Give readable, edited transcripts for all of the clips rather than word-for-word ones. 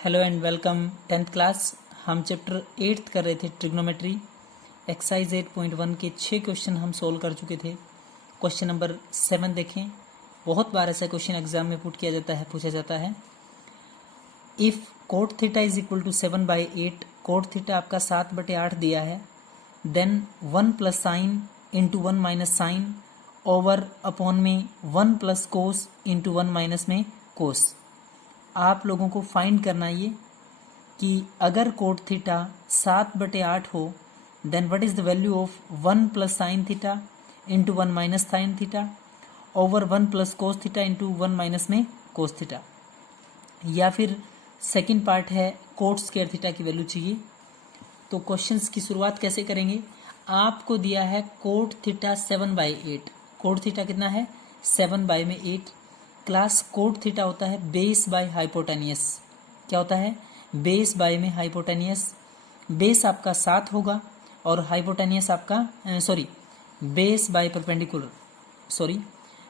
Hello and welcome 10th class. हम chapter 8 कर रहे थे ट्रिग्नोमेट्री। एक्सरसाइज 8.1 के 6 क्वेश्चन हम सोल्व कर चुके थे। क्वेश्चन नंबर 7 देखें। बहुत बार ऐसा क्वेश्चन एग्जाम में पूछा जाता है। If cot theta is equal to 7/8, cot theta आपका 7/8 दिया है, then 1 plus sine into 1 minus sine over upon में 1 प्लस कोस इंटू 1 माइनस में कोस। आप लोगों को फाइंड करना ये कि अगर कोट थीटा 7/8 हो, then what is the value of 1 plus sine theta into 1 minus sine theta over 1 plus cos theta into 1 minus में कोस थीटा। या फिर सेकंड पार्ट है कोट स्क्वायर थीटा की वैल्यू चाहिए। तो क्वेश्चंस की शुरुआत कैसे करेंगे। आपको दिया है कोट थीटा 7/8। कोट थीटा कितना है 7/8। क्लास कोट थीटा होता है बेस बाय हाइपोटेनियस। क्या होता है बेस बाय में हाइपोटेनियस। बेस आपका 7 होगा और हाइपोटेनियस आपका base by perpendicular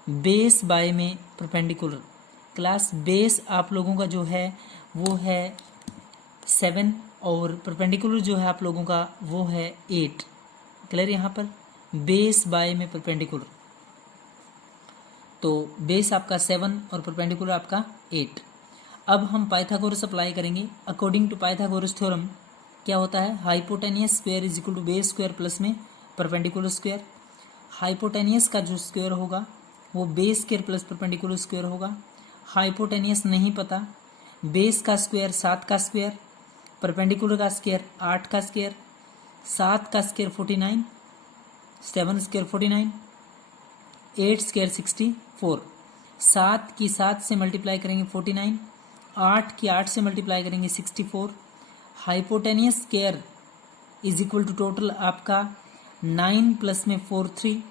base by में परपेंडिकुलर। क्लास बेस आप लोगों का जो है वो है 7 और परपेंडिकुलर जो है आप लोगों का वो है 8। क्लियर। यहाँ पर बेस बाय में परपेंडिकुलर, तो बेस आपका 7 और परपेंडिकुलर आपका 8। अब हम पाइथागोरस अप्लाई करेंगे। अकॉर्डिंग टू पाइथागोरस थ्योरम क्या होता है hypotenuse square is equal to base square plus में परपेंडिकुलर स्क्वायर। हाइपोटेनियस का जो स्क्वायर होगा वो base square plus perpendicular square होगा। हाइपोटेनियस नहीं पता, बेस का स्क्वायर 7 का स्क्वायर, परपेंडिकुलर का स्क्वायर 8 का स्क्वायर, 7 का स्क्वायर 49, 7 स्क्वायर 49, 8 स्क्वायर 64। 7 की 7 से मल्टीप्लाई करेंगे 49, 8 की 8 से मल्टीप्लाई करेंगे 64। Hypotenuse square is equal to total आपका 9 प्लस में 4 3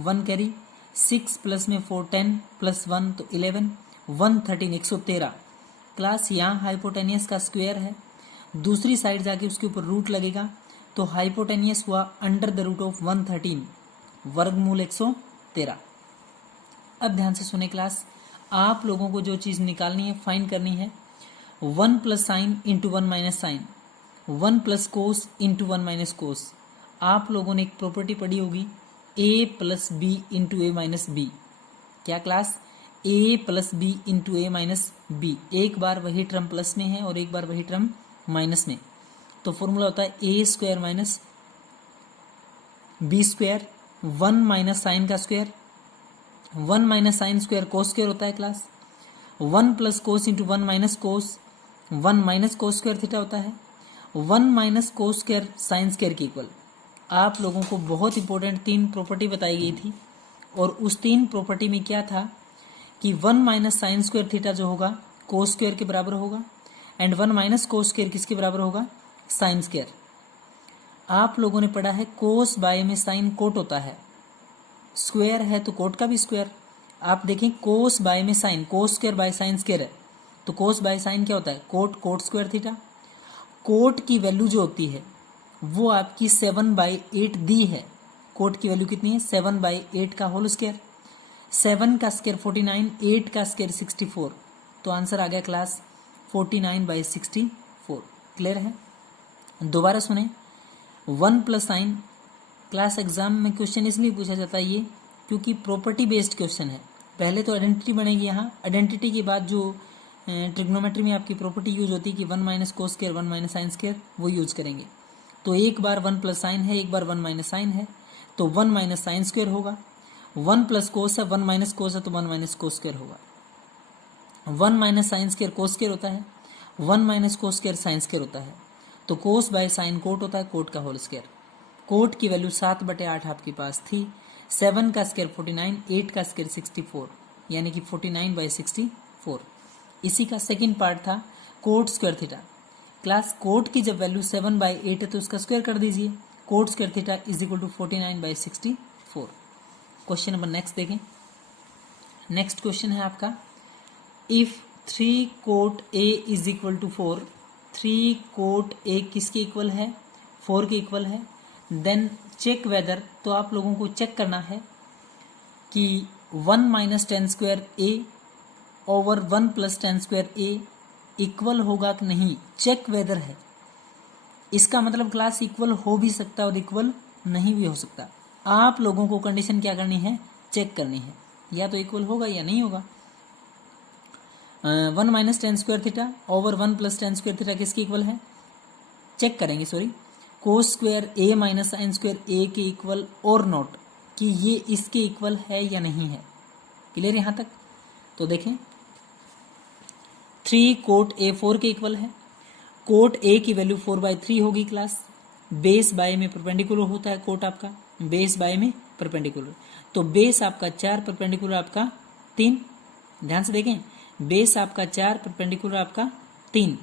1 कैरी, 6 प्लस में 4 10 प्लस 1 तो 11, 1 13 113। क्लास यहाँ हाइपोटेनियस का स्क्वायर है, दूसरी साइड जाके उसके ऊपर रूट लगेगा तो हाइपोटेनियस हुआ अंडर द रूट ऑफ 113 वर्गमूल 113। अब ध्यान से सुने क्लास, आप लोगों को जो चीज़ निकालनी है फाइंड करनी है 1 plus sine into 1 minus sine, 1 plus cos into 1 minus cos. आप लोगों ने एक प्रॉपर्टी पढ़ी होगी a plus b into a minus b. क्या class a plus b into a minus b. एक बार वही टर्म प्लस में है और एक बार वही टर्म माइनस में, तो फॉर्मूला होता है a square minus b square. 1 minus sine का square, 1 minus sine square cos square होता है class. 1 plus cos into 1 minus cos, 1 minus cos square theta होता है। 1 minus cos square sine square के इक्वल। आप लोगों को बहुत इंपॉर्टेंट 3 प्रॉपर्टी बताई गई थी और उस 3 प्रॉपर्टी में क्या था कि 1 माइनस साइन स्क्वायर थीटा जो होगा कोस स्क्वायर के बराबर होगा एंड 1 माइनस कोस स्क्वायर किसके बराबर होगा साइन स्क्वायर। आप लोगों ने पढ़ा है कोस बाय में साइन कोट होता है, स्क्वायर है तो कोट का भी स्क्वायर। आप देखें कोस बाय में sine, cos square by sine square है तो कोस बाय साइन क्या होता है cot, cot square theta. Cot की वैल्यू जो होती है वो आपकी 7/8 दी है। कोट की वैल्यू कितनी है 7/8 का होल स्क्वायर। 7 का स्क्वायर 49, 8 का स्क्वायर 64, तो आंसर आ गया क्लास 49/64। क्लियर है। दोबारा सुने 1 प्लस साइन। क्लास एग्जाम में क्वेश्चन इसलिए पूछा जाता है ये क्योंकि प्रॉपर्टी बेस्ड क्वेश्चन है। पहले तो आइडेंटिटी बनेगी, यहाँ आइडेंटिटी के बाद जो ट्रिग्नोमेट्री में आपकी प्रॉपर्टी यूज होती है कि 1 minus cos square 1 minus sine square, वो यूज करेंगे। तो एक बार 1 प्लस साइन है, एक बार 1 माइनस साइन है, तो 1 माइनस साइन स्क्वायर होगा। 1 प्लस कोस है, 1 माइनस कोस है तो 1 माइनस कोस स्क्वायर होगा। 1 minus sine square cos square होता है, 1 minus cos square sine square होता है, तो कोस बाय साइन कोट होता है, कोट का होल स्क्वायर। कोट की वैल्यू 7/8 आपके पास थी। 7 का स्क्वायर 49, 8 का स्क्वायर 64, यानी कि 49/64। इसी का सेकंड पार्ट था cot square theta. Class cot की जब वैल्यू 7/8 है तो उसका स्क्वायर कर दीजिए। Cot square theta is equal to 49/64। Question number next देखें। नेक्स्ट क्वेश्चन है आपका if 3 cot A is equal to 4। 3 cot A किसके इक्वल है 4 के इक्वल है। देन चेक वेदर, तो आप लोगों को चेक करना है कि 1 माइनस टेन स्क्वायर ए ओवर 1 प्लस टेन स्क्वायर ए इक्वल होगा कि नहीं, चेक वेदर है। इसका मतलब क्लास इक्वल हो भी सकता है और इक्वल नहीं भी हो सकता। आप लोगों को कंडीशन क्या करनी है, चेक करनी है, या तो इक्वल होगा या नहीं होगा। 1 minus tan square theta over 1 plus tan square theta किसके इक्वल है, चेक करेंगे, सॉरी, कोस स्क्वायर ए माइनस साइन स्क्वायर ए के इक्वल और नॉट, कि ये इसके इक्वल है या नहीं है। क्लियर यहाँ तक? तो देखें 3 कोट ए 4 के इक्वल है। कोट ए की वैल्यू 4/3 होगी क्लास। बेस बाय में परपेंडिकुलर होता है कोट आपका, बेस बाय में परपेंडिकुलर, तो बेस आपका 4, परपेंडिकुलर आपका 3। ध्यान से देखें, बेस आपका 4, परपेंडिकुलर आपका 3।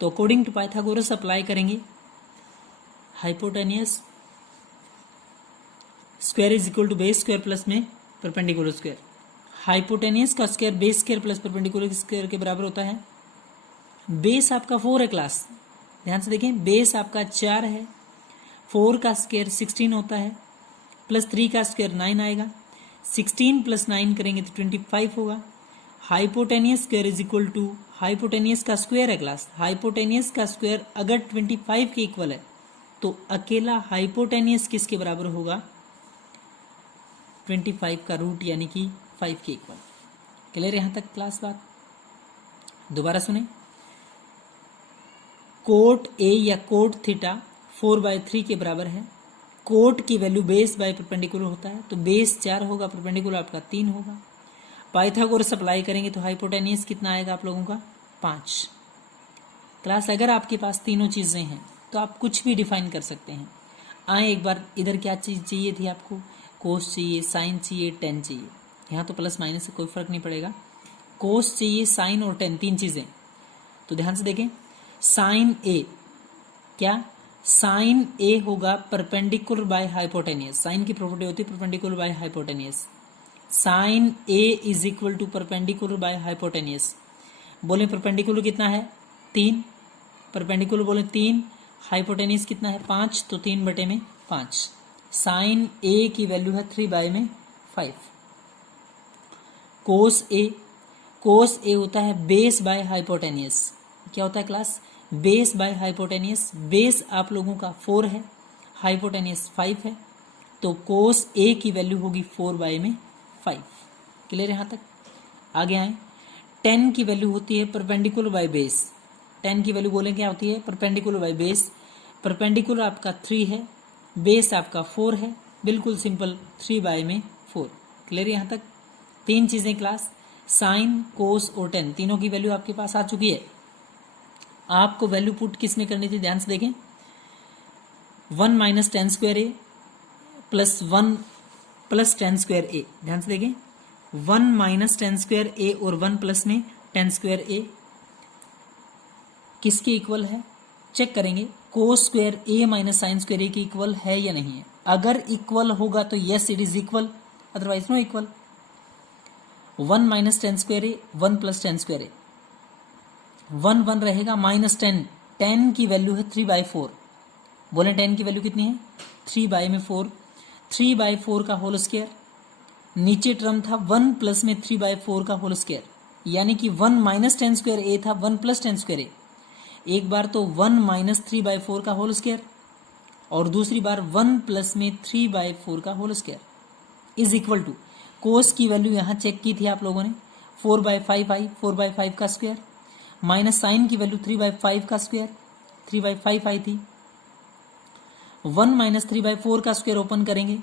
तो अकॉर्डिंग टू पाइथागोरस अप्लाई करेंगे, hypotenuse square is equal to base square plus में परपेंडिकुलर स्क्वायर। हाइपोटेनियस का square base square plus perpendicular square के बराबर होता है। बेस आपका 4 है क्लास, ध्यान से देखें, बेस आपका 4 है, 4 का स्क्वायर 16 होता है, प्लस 3 का स्क्वायर 9 आएगा, 16 प्लस 9 करेंगे तो 25 होगा। Hypotenuse square is equal to, hypotenuse का स्क्वायर है क्लास, हाइपोटेनियस का स्क्वायर अगर 25 के इक्वल है तो अकेला हाइपोटेनियस किसके बराबर होगा, 25 का रूट यानी कि 5 के इक्वल। क्लियर यहाँ तक क्लास बात? दोबारा सुने, कोट ए या कोट थीटा 4/3 के बराबर है। कोट की वैल्यू बेस बाय परपेंडिकुलर होता है, तो बेस 4 होगा, परपेंडिकुलर आपका 3 होगा। पाइथागोरस अप्लाई करेंगे तो हाइपोटेनियस कितना आएगा आप लोगों का, 5। क्लास अगर आपके पास तीनों चीजें हैं तो आप कुछ भी डिफाइन कर सकते हैं। आए एक बार, इधर क्या चीज चाहिए थी आपको, कोस चाहिए, साइन चाहिए, टेन चाहिए। यहाँ तो प्लस माइनस से कोई फर्क नहीं पड़ेगा, कोस चाहिए, साइन और टेन, 3 चीजें। तो ध्यान से देखें, साइन ए, क्या साइन ए होगा परपेंडिकुलर बाय हाइपोटेनियस, साइन की प्रॉपर्टी होती है perpendicular by hypotenuse. Sine A is equal to perpendicular by hypotenuse. बोले परपेंडिकुलर कितना है, 3, परपेंडिकुलर बोले 3, हाइपोटेनियस कितना है 5, तो 3/5। साइन ए की वैल्यू है 3/5। कोस ए, कोस ए होता है बेस बाय हाइपोटेनियस। क्या होता है class, base by hypotenuse. Base आप लोगों का 4 है, हाइपोटेनियस 5 है, तो कोस ए की वैल्यू होगी 4/5। क्लियर यहाँ तक? आगे आए, 10 की वैल्यू होती है परपेंडिकुलर बाय बेस। 10 की वैल्यू बोलें क्या होती है, परपेंडिकुलर बाय बेस। परपेंडिकुलर आपका 3 है, बेस आपका 4 है, बिल्कुल सिंपल, 3/4। क्लियर यहाँ तक? 3 चीजें क्लास, साइन, कोस और टेन, तीनों की वैल्यू आपके पास आ चुकी है। आपको वैल्यू पुट किस में करनी थी, ध्यान से देखें, 1 माइनस टेन स्क्वायर ए प्लस 1 प्लस टेन स्क्वायर ए। ध्यान से देखें, 1 माइनस टेन स्क्वायर ए और 1 प्लस में टेन स्क्वायर ए किसके इक्वल है, चेक करेंगे, कोस स्क्वायर ए माइनस साइन स्क्वायर ए के इक्वल है या नहीं है। अगर इक्वल होगा तो yes it is equal, otherwise no equal. 1 minus tan square a, 1 plus tan square a, 1 1 रहेगा, माइनस 10, 10 की वैल्यू है 3/4। बोले 10 की वैल्यू कितनी है, 3/4, 3/4 का होल स्क्वायर। नीचे टर्म था 1 प्लस में 3/4 का होल स्क्वायर, यानी कि 1 माइनस टेन स्क्वायर ए था 1 प्लस टेन स्क्वायर ए। एक बार तो 1 माइनस 3/4 का होल स्क्वायर, और दूसरी बार 1 प्लस में 3/4 का whole square is equal to, cos की वैल्यू यहाँ चेक की थी आप लोगों ने, 4/5 आई, 4/5 का स्क्वायर, माइनस साइन की वैल्यू 3/5 का स्क्वायर, 3/5 आई थी। 1 माइनस 3/4 का स्क्वायर ओपन करेंगे,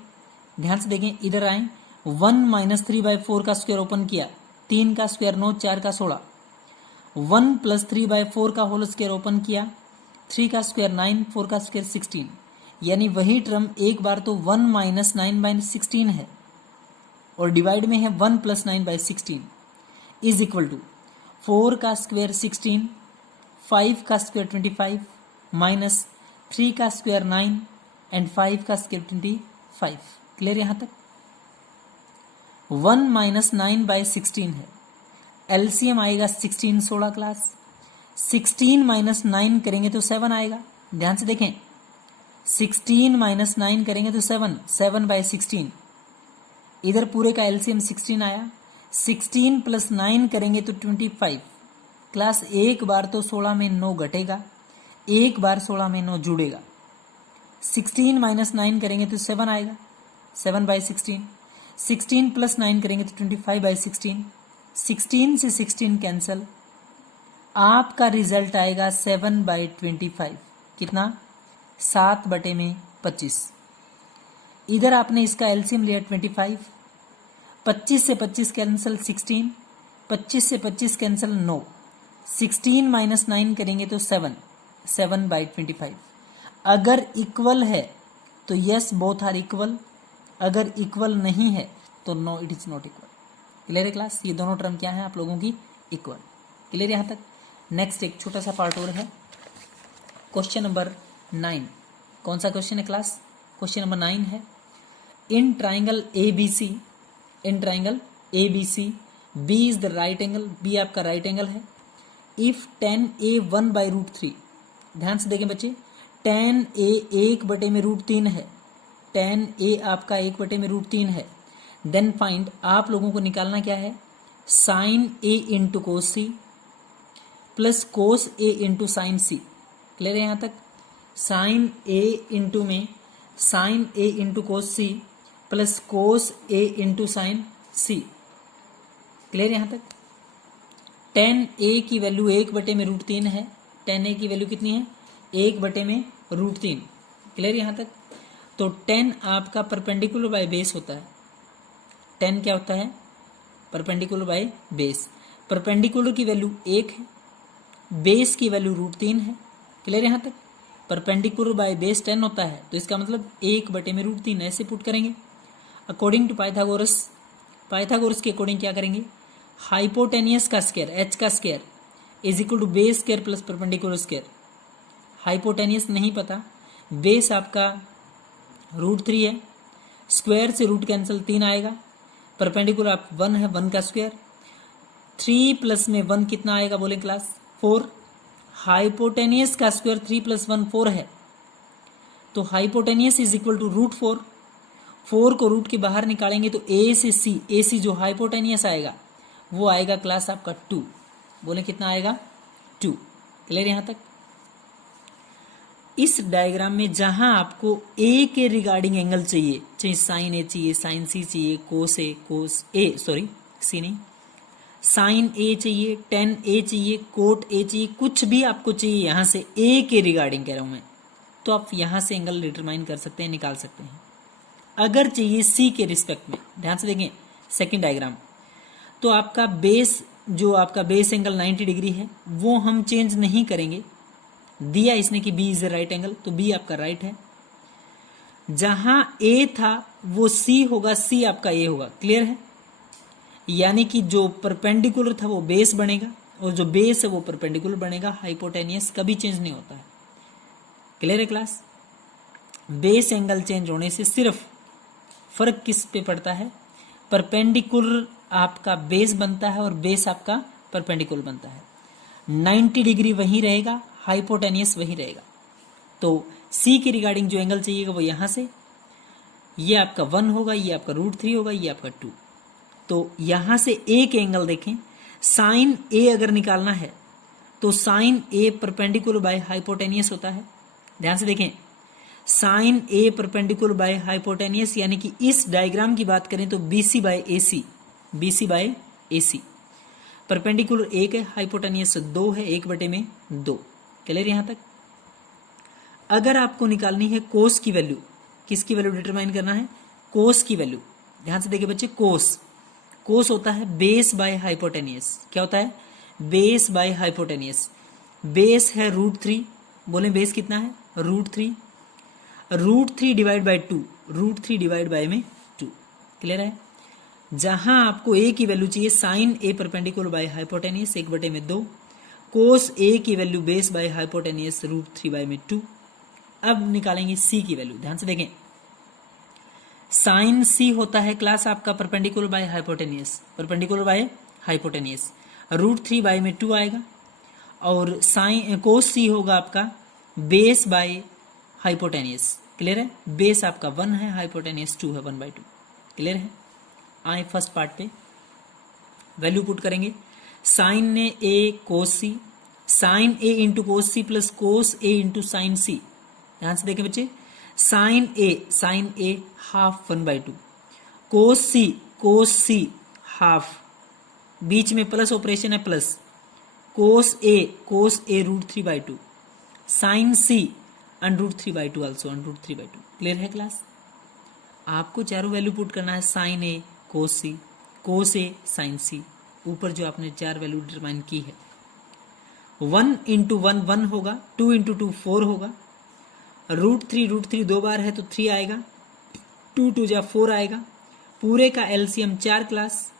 ध्यान से देखें, इधर आए, 1 माइनस 3/4 का स्क्वायर ओपन किया, 3 का स्क्वायर 9, 4 का 16, 1 प्लस 3/4 का होल स्क्वायर ओपन किया, 3 का स्क्वायर 9, 4 का स्क्वायर 16, यानी वही टर्म एक बार तो 1 माइनस 9/16 है और डिवाइड में है 1 प्लस 9/16 इज इक्वल टू 4 का स्क्वायर 16, 5 का स्क्वायर 25, माइनस 3 का स्क्वायर 9 एंड 5 का स्क्वायर 25। क्लियर यहाँ तक? 1 माइनस 9/16 है, एलसीएम आएगा 16, 16 क्लास, 16 माइनस 9 करेंगे तो 7 आएगा। ध्यान से देखें, 16 माइनस 9 करेंगे तो 7, 7/16, इधर पूरे का एलसीएम 16 आया, 16 प्लस 9 करेंगे तो 25, क्लास एक बार तो 16 में 9 घटेगा, एक बार 16 में 9 जुड़ेगा। 16 माइनस 9 करेंगे तो 7 आएगा, 7/16। 16 प्लस 9 करेंगे तो 25/16। 16 से 16 कैंसल, आपका रिजल्ट आएगा 7/25। कितना? 7/25। इधर आपने इसका एलसीएम लिया 25, 25 से 25 कैंसल 16, 25 से 25 कैंसल 9, 16 माइनस 9 करेंगे तो 7, 7/25। अगर इक्वल है तो यस बोथ आर इक्वल, अगर इक्वल नहीं है तो no it is not equal. Clear है क्लास? ये दोनों टर्म क्या है आप लोगों की? इक्वल। क्लियर यहाँ तक? नेक्स्ट एक छोटा सा पार्ट और है, क्वेश्चन नंबर 9। कौन सा क्वेश्चन है क्लास? क्वेश्चन नंबर 9 है, in triangle ABC, in triangle ABC B is the right angle, B आपका राइट एंगल है। इफ tan A 1/√3, ध्यान से देखें बच्चे, tan A 1/√3 है, tan A आपका 1/√3 है। देन फाइंड, आप लोगों को निकालना क्या है? sin A into cos C plus cos A into sine C। Clear है यहाँ तक? sin A इंटू में sin A into cos C plus cos A into sine C। Clear यहाँ तक? tan A की वैल्यू 1/√3 है, tan A की value कितनी है? 1/√3। क्लियर यहाँ तक? तो tan आपका परपेंडिकुलर बाय बेस होता है। tan क्या होता है? Perpendicular by base. परपेंडिकुलर की वैल्यू 1 है, बेस की वैल्यू √3 है। क्लियर यहाँ तक? परपेंडिकुलर बाय बेस 10 होता है, तो इसका मतलब 1/√3 ऐसे पुट करेंगे। अकॉर्डिंग टू पाइथागोरस, पाइथागोरस के अकॉर्डिंग क्या करेंगे? हाइपोटेनियस का स्क्वायर h का स्क्वायर is equal to base square plus perpendicular square. Hypotenuse नहीं पता, बेस आपका √3 है, स्क्वायर से रूट कैंसिल 3 आएगा, परपेंडिकुलर आप 1 है, 1 का स्क्वायर, 3 प्लस में 1 कितना आएगा बोले क्लास? 4। हाइपोटेनियस का स्क्वायर 3 + 1 4 है, तो हाइपोटेनियस इज इक्वल टू √4। 4 को रूट के बाहर निकालेंगे तो A से C, AC जो हाइपोटेनियस आएगा वो आएगा क्लास आपका 2। बोले कितना आएगा? 2। क्लियर यहाँ तक? इस डायग्राम में जहां आपको A के रिगार्डिंग एंगल चाहिए, चाहे साइन A चाहिए, साइन C चाहिए, कोस A, cos A, sorry C नहीं, साइन A चाहिए, tan A चाहिए, कोट A चाहिए, कुछ भी आपको चाहिए यहां से A के रिगार्डिंग कह रहा हूं मैं, तो आप यहां से एंगल डिटरमाइन कर सकते हैं, निकाल सकते हैं। अगर चाहिए C के रिस्पेक्ट में, ध्यान से देखें सेकंड डायग्राम, तो आपका बेस, जो आपका बेस एंगल 90 डिग्री है वो हम चेंज नहीं करेंगे। दिया इसने कि B is the right angle, तो B आपका राइट है। जहां A था वो C होगा, C आपका A होगा। क्लियर है? यानी कि जो परपेंडिकुलर था वो बेस बनेगा और जो बेस है वो परपेंडिकुलर बनेगा। हाइपोटेनियस कभी चेंज नहीं होता है। क्लियर है क्लास? बेस एंगल चेंज होने से सिर्फ फर्क किस पे पड़ता है? परपेंडिकुलर आपका बेस बनता है और बेस आपका परपेंडिकुलर बनता है। 90 डिग्री वहीं रहेगा, हाइपोटेनियस वहीं रहेगा। तो C के रिगार्डिंग जो एंगल चाहिएगा वो यहां से, ये आपका 1 होगा, ये आपका √3 होगा, ये आपका 2। तो यहां से A के एंगल देखें, साइन A अगर निकालना है तो sine A perpendicular by hypotenuse होता है। ध्यान से देखें, sine A perpendicular by hypotenuse, यानी कि इस डायग्राम की बात करें तो BC/AC, BC/AC परपेंडिकुलर 1 है, हाइपोटेनियस 2 है, 1/2। क्लियर यहां तक? अगर आपको निकालनी है कोस की वैल्यू, किसकी वैल्यू डिटरमाइन करना है? कोस की वैल्यू। ध्यान से देखिए बच्चे, कोस होता है बेस बाय हाइपोटेनियस। क्या होता है? Base by hypotenuse. बेस है √3, बोले बेस कितना है? √3, √3 डिवाइड बाय 2, √3 डिवाइड बाय में 2। क्लियर है? जहां आपको A की वैल्यू चाहिए, sine A perpendicular by hypotenuse 1/2, cos A की वैल्यू बेस बाय हाइपोटेनियस √3/2। अब निकालेंगे C की वैल्यू। ध्यान से देखें, साइन C होता है क्लास आपका perpendicular by hypotenuse, perpendicular by hypotenuse, √3/2 आएगा, और साइन कोस C होगा आपका बेस बाय हाइपोटेनियस। क्लियर है? बेस आपका 1 है, हाइपोटेनियस 2 है, 1/2। क्लियर है? आए फर्स्ट पार्ट पे, वैल्यू पुट करेंगे। Sine a cos c, sine a into cos c plus cos a into sine c. ध्यान से देखें बच्चे, sine a half 1/2, cos c half, बीच में प्लस ऑपरेशन है plus, cos a √3/2, sine c √3/2 also √3/2। Clear है class? आपको चारों वैल्यू पुट करना है, sign a cos A sign सी, ऊपर जो आपने 4 वैल्यू डिटरमाइन की है। 1 × 1 1 होगा, 2 × 2 4 होगा, √3 2 बार है तो 3 आएगा, 2 2 जा 4 आएगा, पूरे का एलसीएम 4 क्लास,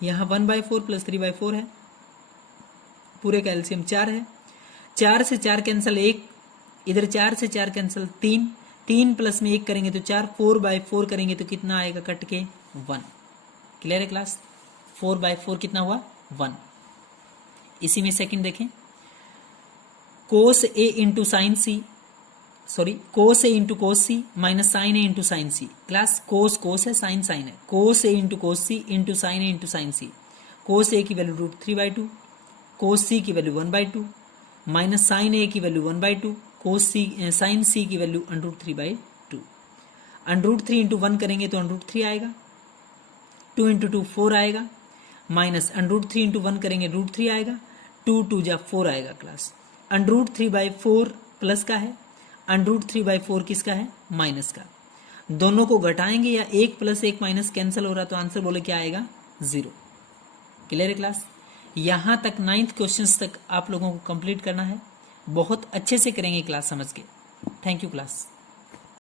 यहाँ 1/4 प्लस 3/4 है, पूरे का एलसीएम 4 है। 4 से 4 कैंसिल 1, इधर 4 से 4 कैंसिल 3, 3 प्लस में 1 करेंगे तो 4, 4/4 करेंगे तो कितना आएगा कट के 1। क्लियर है क्लास? 4/4 कितना हुआ 1। इसी में सेकंड देखें, कोस a into sine C, sorry cos a into cos C minus sign a into sine C. Class कोस है, साइन है, कोस a into cos C into sine a into sine सी। कोस ए की वैल्यू √3/2, कोस सी की वैल्यू 1/2 माइनस साइन ए की value 1/2, sign सी की value √3/2। √3 into 1 करेंगे तो √3 आएगा, 2 × 2 4 आएगा, माइनस √3 इंटू 1 करेंगे √3 आएगा, 2 2 जा 4 आएगा क्लास। √3/4 प्लस का है, √3/4 किसका है माइनस का। दोनों को घटाएंगे या 1 + 1 - कैंसिल हो रहा, तो आंसर बोले क्या आएगा 0। क्लियर है क्लास? यहां तक 9th क्वेश्चंस तक आप लोगों को कंप्लीट करना है, बहुत अच्छे से करेंगे क्लास समझ के। Thank you class.